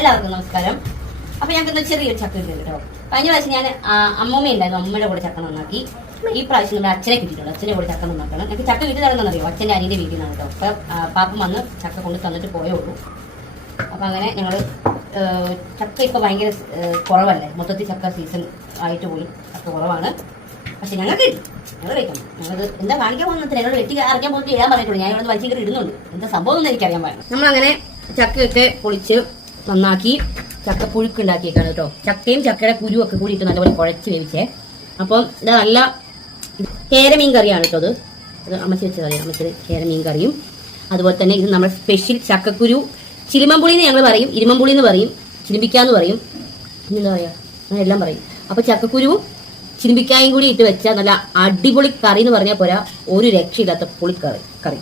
എല്ലാവർക്കും നമസ്കാരം. അപ്പൊ ഞങ്ങൾക്ക് ചെറിയൊരു ചക്ക കിട്ടി കേട്ടോ. കഴിഞ്ഞ പ്രാവശ്യം ഞാൻ അമ്മൂമ്മ ഉണ്ടായിരുന്നു, അമ്മയുടെ കൂടെ ചക്ക നന്നാക്കി. ഈ പ്രാവശ്യം നമ്മുടെ അച്ഛനെ കിട്ടിയിട്ടുണ്ട്, അച്ഛനെ കൂടെ ചക്ക നന്നാക്കണം. എനിക്ക് ചക്ക വീട്ടിൽ നടന്നറിയോ, അച്ഛൻ്റെ അനിയൻ്റെ വീട്ടിൽ നിന്നാണ് കേട്ടോ. അപ്പൊ പാപ്പ വന്ന് ചക്ക കൊണ്ട് തന്നിട്ട് പോയേ ഉള്ളൂ. അപ്പൊ അങ്ങനെ ഞങ്ങള് ചക്ക ഇപ്പൊ ഭയങ്കര കുറവല്ലേ, മൊത്തത്തിൽ ചക്ക സീസൺ ആയിട്ട് പോയി, ചക്ക കുറവാണ്. പക്ഷെ ഞങ്ങൾക്ക് ഞങ്ങൾ കഴിക്കണം. ഞങ്ങൾ എന്താ കാണിക്കാൻ പോകുന്നത്, ഞങ്ങൾ വെട്ടി അറിയാൻ പോയിട്ട് ഇടാൻ പറഞ്ഞിട്ടുണ്ട്. ഞാൻ ഇവിടെ വലിച്ചിട്ട് ഇടുന്നുണ്ട്, എന്താ സംഭവം ഒന്നും എനിക്കറിയാൻ പാടില്ല. നമ്മളങ്ങനെ ചക്കയൊക്കെ പൊളിച്ച് നന്നാക്കി ചക്ക പുഴുക്കുണ്ടാക്കിയേക്കാണ് കേട്ടോ. ചക്കയും ചക്കയുടെ കുരുവൊക്കെ കൂടി ഇട്ട് നല്ലപോലെ കുഴച്ച് വേവിച്ചേ. അപ്പം ഇത് നല്ല കേരമീൻ കറിയാണ് കേട്ടോ. അത് അമ്മച്ചി വെച്ച കറിയാണ്, അമ്മച്ചി കേരമീൻ കറിയും. അതുപോലെ തന്നെ ഇത് നമ്മുടെ സ്പെഷ്യൽ ചക്കക്കുരു ചിലിമമ്പുളി എന്ന് ഞങ്ങൾ പറയും, ഇരുമമ്പുളി എന്ന് പറയും, ചിലിമ്പിക്കാന്ന് പറയും, എന്താ പറയാ, അങ്ങനെ എല്ലാം പറയും. അപ്പൊ ചക്കക്കുരുവും ചിലിമ്പിക്കായും കൂടി ഇട്ട് വെച്ച നല്ല അടിപൊളി കറി എന്ന് പറഞ്ഞാൽ പോരാ, ഒരു രക്ഷയില്ലാത്ത പുളിക്കറി.